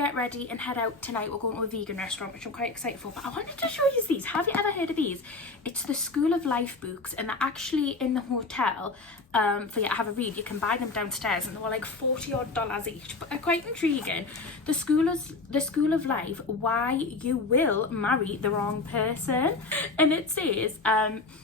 get ready and head out tonight. We're going to a vegan restaurant, which I'm quite excited for. But I wanted to show you these. Have you ever heard of these? It's the School of Life books, and they're actually in the hotel for you to have a read. You can buy them downstairs, and they were like $40 each, but they're quite intriguing. The School of Life: Why You Will Marry the Wrong Person. And it says,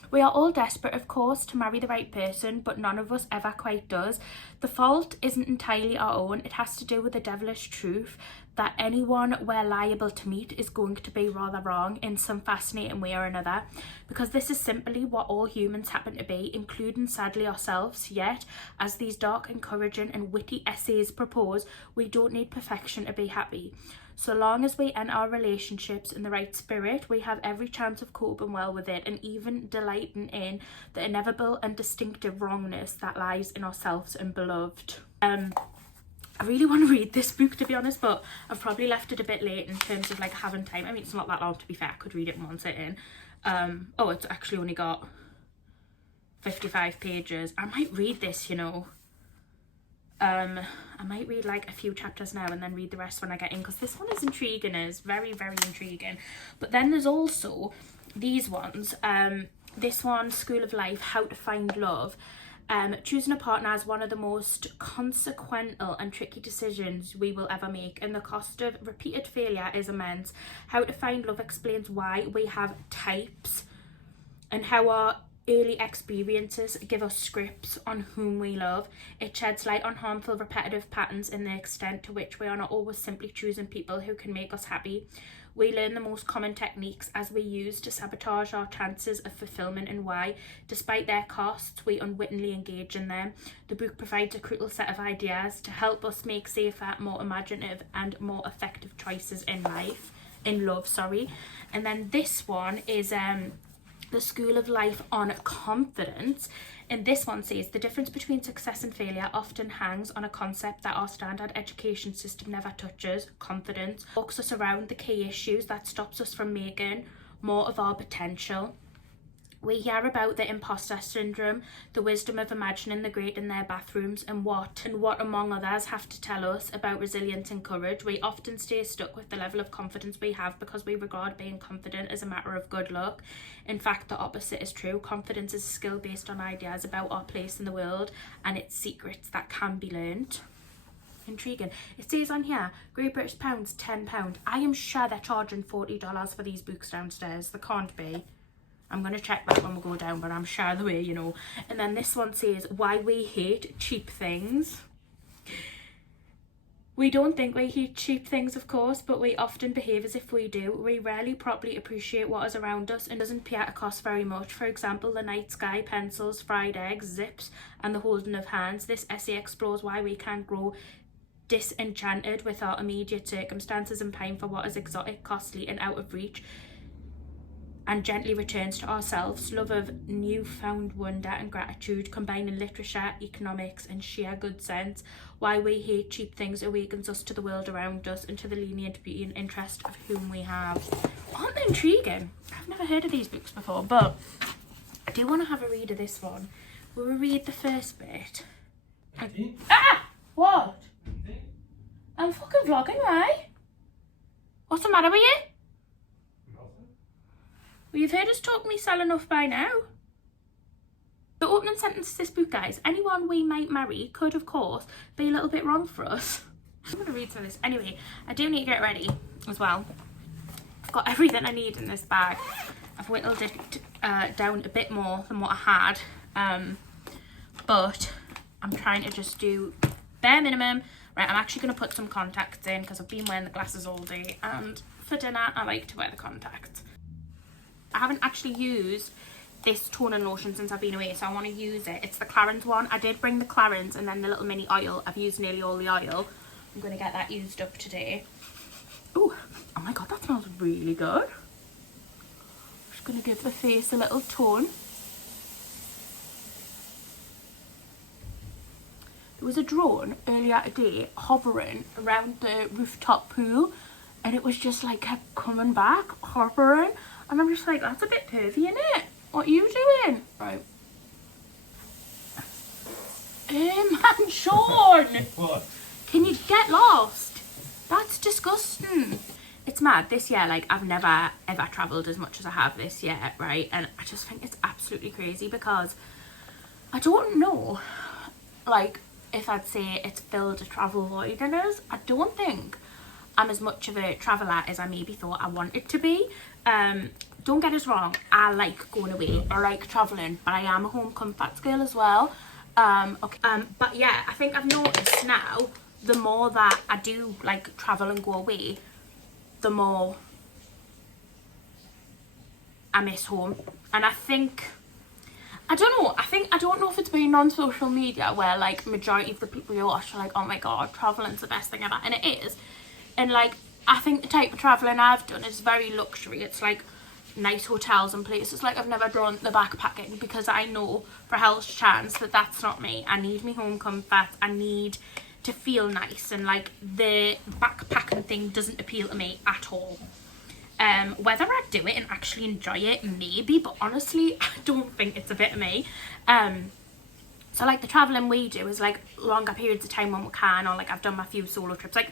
we are all desperate, of course, to marry the right person, but none of us ever quite does. The fault isn't entirely our own. It has to do with the devilish truth that anyone we're liable to meet is going to be rather wrong in some fascinating way or another, because this is simply what all humans happen to be, including sadly ourselves. Yet, as these dark, encouraging and witty essays propose, we don't need perfection to be happy. So long as we end our relationships in the right spirit, we have every chance of coping well with it, and even delighting in the inevitable and distinctive wrongness that lies in ourselves and beloved. I really want to read this book, to be honest, but I've probably left it a bit late in terms of like having time. I mean, it's not that long, to be fair. I could read it in one sitting. Oh, it's actually only got 55 pages. I might read this, you know. I might read like a few chapters now and then read the rest when I get in, because this one is intriguing. It's very, very intriguing. But then there's also these ones. This one, School of Life: How to Find Love. Choosing a partner is one of the most consequential and tricky decisions we will ever make, and the cost of repeated failure is immense. How to Find Love explains why we have types and how our early experiences give us scripts on whom we love. It sheds light on harmful repetitive patterns and the extent to which we are not always simply choosing people who can make us happy. We learn the most common techniques as we use to sabotage our chances of fulfillment, and why, despite their costs, we unwittingly engage in them. The book provides a crucial set of ideas to help us make safer, more imaginative and more effective choices in love. And then this one is the School of Life on Confidence. And this one says, the difference between success and failure often hangs on a concept that our standard education system never touches: confidence. It walks us around the key issues that stops us from making more of our potential. We hear about the imposter syndrome, the wisdom of imagining the great in their bathrooms, and what among others have to tell us about resilience and courage. We often stay stuck with the level of confidence we have because we regard being confident as a matter of good luck. In fact, the opposite is true. Confidence is a skill based on ideas about our place in the world and its secrets that can be learned. Intriguing. It says on here, Great British pounds, £10. I am sure they're charging $40 for these books downstairs. They can't be. I'm going to check that when we go down, but I'm sure the way, you know. And then this one says, Why We Hate Cheap Things. We don't think we hate cheap things, of course, but we often behave as if we do. We rarely properly appreciate what is around us and doesn't appear to cost very much. For example, the night sky, pencils, fried eggs, zips, and the holding of hands. This essay explores why we can grow disenchanted with our immediate circumstances and pine for what is exotic, costly, and out of reach, and gently returns to ourselves. Love of newfound wonder and gratitude, combining literature, economics, and sheer good sense. Why We Hate Cheap Things awakens us to the world around us and to the lenient beauty and interest of whom we have. Aren't they intriguing? I've never heard of these books before, but I do want to have a read of this one. Will we read the first bit? What? I'm fucking vlogging, right? What's the matter with you? Well, you've heard us talk me sell enough by now. The opening sentence of this book, guys: anyone we might marry could, of course, be a little bit wrong for us. I'm going to read some of this. Anyway, I do need to get ready as well. I've got everything I need in this bag. I've whittled it down a bit more than what I had. But I'm trying to just do bare minimum. Right, I'm actually going to put some contacts in because I've been wearing the glasses all day. And for dinner, I like to wear the contacts. I haven't actually used this toning lotion since I've been away, so I want to use it. It's the Clarins one. I did bring the Clarins and then the little mini oil. I've used nearly all the oil. I'm going to get that used up today. Oh my god, that smells really good. Just going to give the face a little tone. There was a drone earlier today hovering around the rooftop pool, and it was just like kept coming back, hovering. And I'm just like, that's a bit pervy, innit? What are you doing? Right. Man, Sean! What? Can you get lost? That's disgusting. It's mad. This year, like, I've never ever travelled as much as I have this year, right? And I just think it's absolutely crazy because I don't know, like, if I'd say it's filled a travel void in us. I don't think I'm as much of a traveller as I maybe thought I wanted to be. Don't get us wrong, I like going away, I like travelling, but I am a home comforts girl as well. But yeah, I think I've noticed now, the more that I do like travel and go away, the more I miss home. And I think, I don't know if it's been on social media where like majority of the people you watch are like, oh my god, travelling's the best thing ever, and it is. And like, I think the type of travelling I've done is very luxury. It's like nice hotels and places. Like, I've never done the backpacking because I know for hell's chance that that's not me. I need me home comfort. I need to feel nice, and like the backpacking thing doesn't appeal to me at all. Whether I do it and actually enjoy it, maybe, but honestly I don't think it's a bit of me. So like the travelling we do is like longer periods of time when we can, or like I've done my few solo trips. Like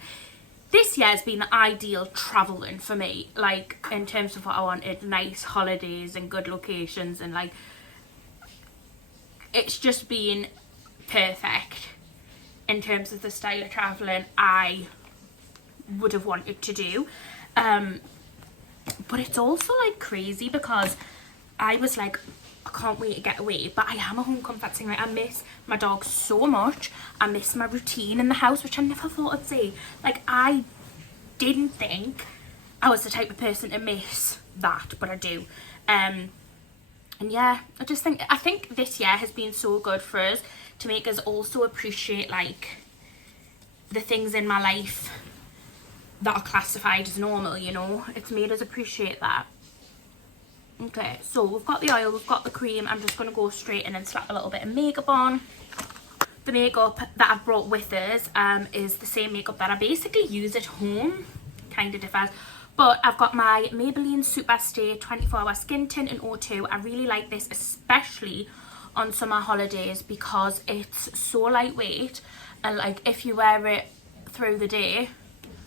this year has been the ideal travelling for me, like in terms of what I wanted, nice holidays and good locations, and like it's just been perfect in terms of the style of travelling I would have wanted to do. But it's also like crazy because I was like, I can't wait to get away, but I am a home comfort thing. Like, I miss my dog so much. I miss my routine in the house, which I never thought I'd say. Like, I didn't think I was the type of person to miss that, but I do. And yeah, I think this year has been so good for us to make us also appreciate like the things in my life that are classified as normal, you know. It's made us appreciate that. Okay, so we've got the oil, we've got the cream. I'm just going to go straight in and slap a little bit of makeup on. The makeup that I've brought with us is the same makeup that I basically use at home. Kind of differs. But I've got my Maybelline Super Stay 24-hour Skin Tint in O2. I really like this, especially on summer holidays, because it's so lightweight. And like, if you wear it through the day,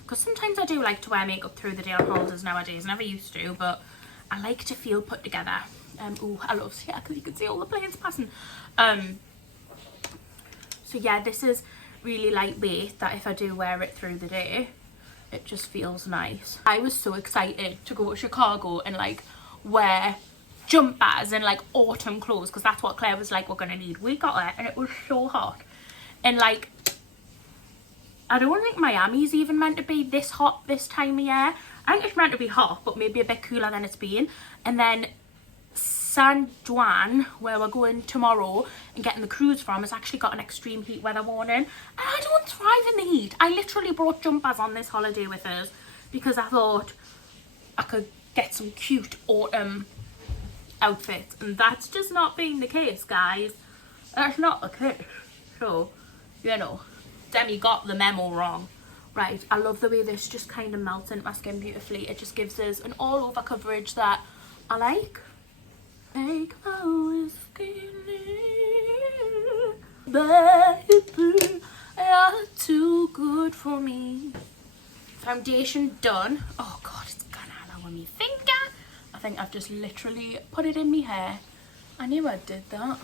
because sometimes I do like to wear makeup through the day on holidays nowadays. Never used to, but I like to feel put together. Oh, I love, yeah, because you can see all the planes passing. So yeah, this is really lightweight, that if I do wear it through the day, it just feels nice. I was so excited to go to Chicago and like wear jumpers and like autumn clothes, because that's what Claire was like, we're gonna need. We got there and it was so hot, and like I don't think Miami's even meant to be this hot this time of year. I think it's meant to be hot, but maybe a bit cooler than it's been. And then San Juan, where we're going tomorrow and getting the cruise from, has actually got an extreme heat weather warning. And I don't thrive in the heat. I literally brought jumpers on this holiday with us because I thought I could get some cute autumn outfits. And that's just not being the case, guys. That's not the case. So, you know, Demi got the memo wrong. Right, I love the way this just kind of melts into my skin beautifully. It just gives us an all over coverage that I like. Make my skin, baby, you're too good for me. Foundation done. Oh god, it's gone out on my finger. I think I've just literally put it in my hair. I knew I did that.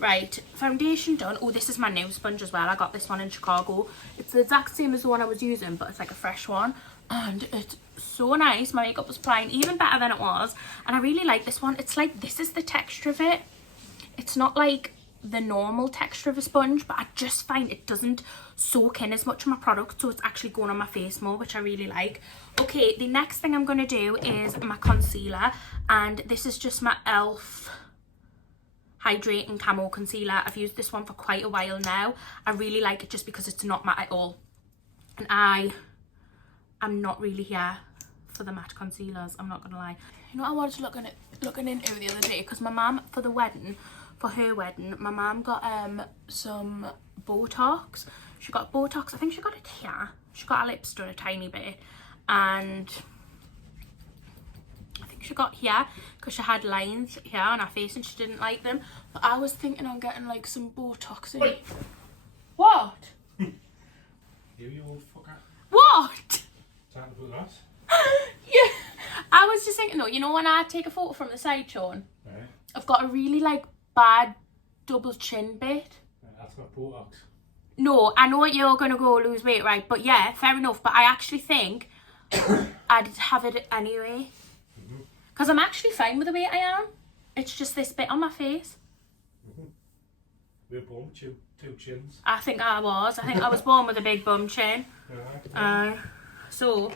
Right, foundation done. Oh, this is my new sponge as well. I got this one in Chicago. It's the exact same as the one I was using, but it's like a fresh one. And it's so nice. My makeup was applying even better than it was. And I really like this one. It's like, this is the texture of it. It's not like the normal texture of a sponge, but I just find it doesn't soak in as much of my product. So it's actually going on my face more, which I really like. Okay, the next thing I'm going to do is my concealer. And this is just my e.l.f. Hydrating Camo Concealer. I've used this one for quite a while now. I really like it just because it's not matte at all. And I'm not really here for the matte concealers, I'm not gonna lie. You know what I was looking into the other day, because my mum, for her wedding, my mum got some Botox. She got Botox, I think she got it here. She got her lips done a tiny bit, and I think she got here because she had lines here on her face and she didn't like them. But I was thinking on getting like some Botox in. Wait. What? Here you old fucker. thinking though, you know when I take a photo from the side, Sean, Right. I've got a really like bad double chin bit. That's got Botox. No, I know you're going to go lose weight, right? But yeah, fair enough. But I actually think I'd have it anyway. Because I'm actually fine with the way I am. It's just this bit on my face. We're born with two chins. I think I was born with a big bum chin. So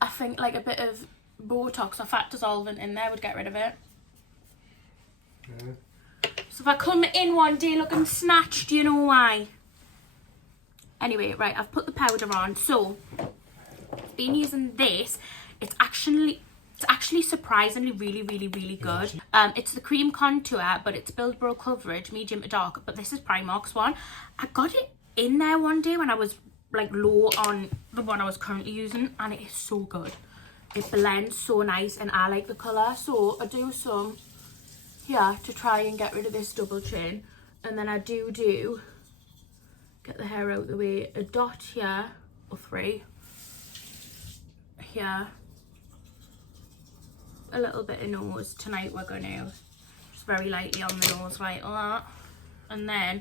I think like a bit of Botox or fat dissolvent in there would get rid of it. So if I come in one day looking snatched, do you know why? Anyway, right, I've put the powder on. So I've been using this. It's actually surprisingly really good. It's the cream contour, but it's Build Brow coverage, medium to dark, but this is Primark's one. I got it in there one day when I was like low on the one I was currently using, and it is so good. It blends so nice and I like the colour. So I do some here to try and get rid of this double chin, and then I do get the hair out the way, a dot here or 3 here, a little bit of nose. Tonight we're going to just very lightly on the nose like that. And then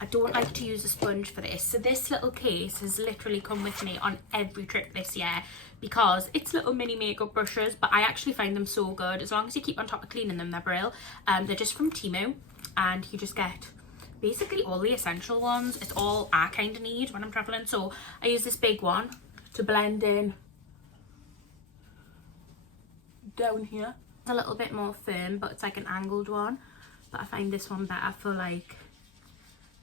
I don't like to use a sponge for this, so this little case has literally come with me on every trip this year because it's little mini makeup brushes, but I actually find them so good. As long as you keep on top of cleaning them, they're brilliant. They're just from Temu, and you just get basically all the essential ones. It's all I kind of need when I'm traveling. So I use this big one to blend in down here. It's a little bit more firm, but it's like an angled one, but I find this one better for like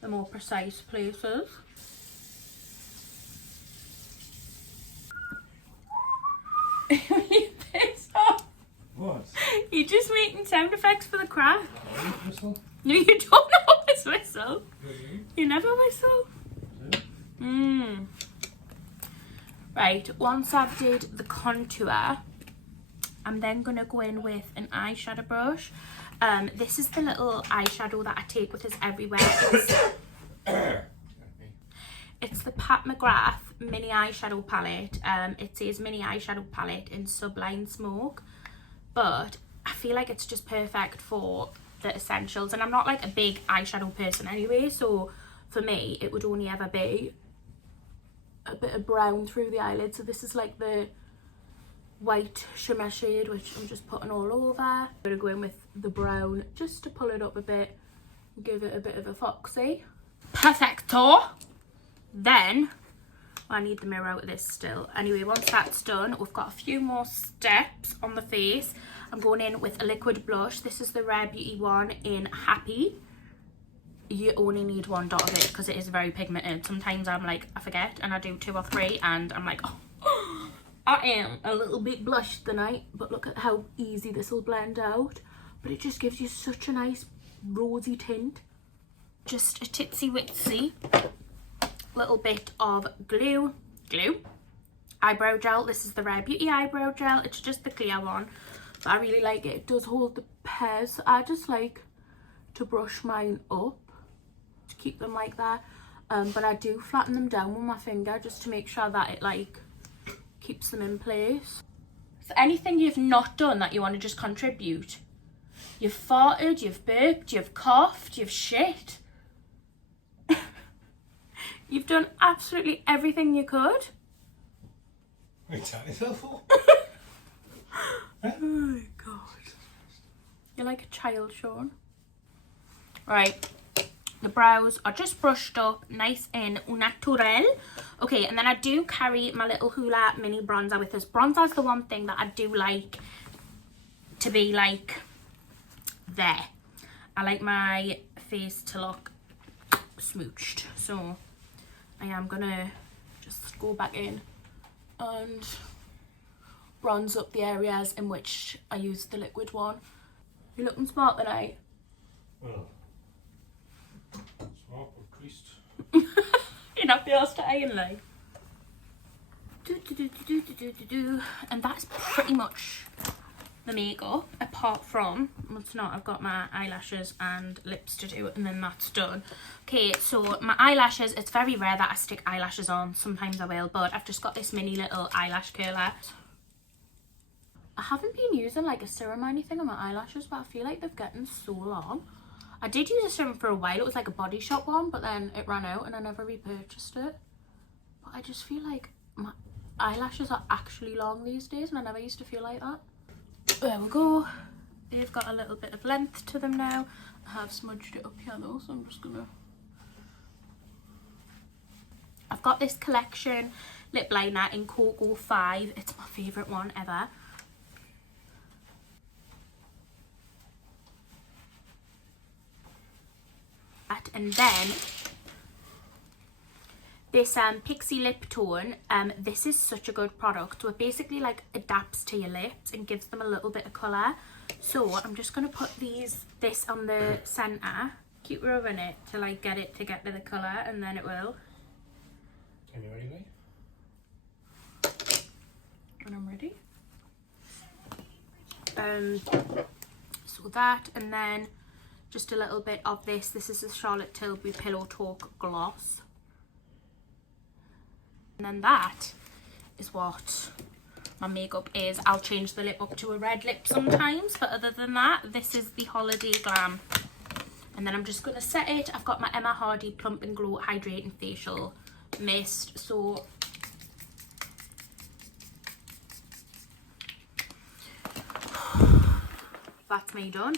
the more precise places. Are you pissed off? What? You're just making sound effects for the craft. Whistle? No, you don't always whistle. You never whistle. Right, once I've did the contour, I'm then going to go in with an eyeshadow brush. This is the little eyeshadow that I take with us everywhere. It's the Pat McGrath mini eyeshadow palette. It says mini eyeshadow palette in Sublime Smoke, but I feel like it's just perfect for the essentials, and I'm not like a big eyeshadow person anyway, so for me it would only ever be a bit of brown through the eyelid. So this is like the white shimmer shade, which I'm just putting all over. I'm gonna go in with the brown just to pull it up a bit and give it a bit of a foxy. Perfecto. Then I need the mirror out of this still. Anyway, once that's done, we've got a few more steps on the face. I'm going in with a liquid blush. This is the Rare Beauty one in Happy. You only need 1 dot of it because it is very pigmented. Sometimes I'm like, I forget, and I do 2 or 3, and I'm like, oh, I am a little bit blushed tonight. But look at how easy this will blend out. But it just gives you such a nice rosy tint. Just a titsy witsy little bit of glue eyebrow gel. This is the Rare Beauty eyebrow gel. It's just the clear one, but I really like it. It does hold the pairs, so I just like to brush mine up to keep them like that, but I do flatten them down with my finger just to make sure that it like keeps them in place. So anything you've not done that you want to just contribute? You've farted, you've burped, you've coughed, you've shit. You've done absolutely everything you could. What are you telling yourself for? Oh my god. You're like a child, Sean. Right. The brows are just brushed up, nice and au naturel. Okay, and then I do carry my little Hoola mini bronzer with us. Bronzer is the one thing that I do like to be like there. I like my face to look smooched, so I am gonna just go back in and bronze up the areas in which I used the liquid one. You're looking smart tonight. Well, smart or creased. You're not forced to iron like. And that's pretty much the makeup, apart from, well, it's not, I've got my eyelashes and lips to do, and then that's done. Okay, so my eyelashes, it's very rare that I stick eyelashes on. Sometimes I will, but I've just got this mini little eyelash curler. I haven't been using like a serum or anything on my eyelashes, but I feel like they've gotten so long. I did use a serum for a while. It was like a Body Shop one, but then it ran out and I never repurchased it. But I just feel like my eyelashes are actually long these days, and I never used to feel like that. There we go. They've got a little bit of length to them now. I have smudged it up here though, so I'm just gonna... I've got this collection lip liner in Cocoa 5. It's my favourite one ever. And then this Pixie Lip Tone, this is such a good product. So it basically like adapts to your lips and gives them a little bit of colour. So I'm just going to put this on the centre, keep rubbing it to like get it to get to the colour, and then it will. Are you ready, mate? When I'm ready. So that, and then just a little bit of this. This is the Charlotte Tilbury Pillow Talk Gloss. And then that is what my makeup is. I'll change the lip up to a red lip sometimes, but other than that, this is the Holiday Glam. And then I'm just going to set it. I've got my Emma Hardy Plump and Glow Hydrating Facial Mist. So that's me done.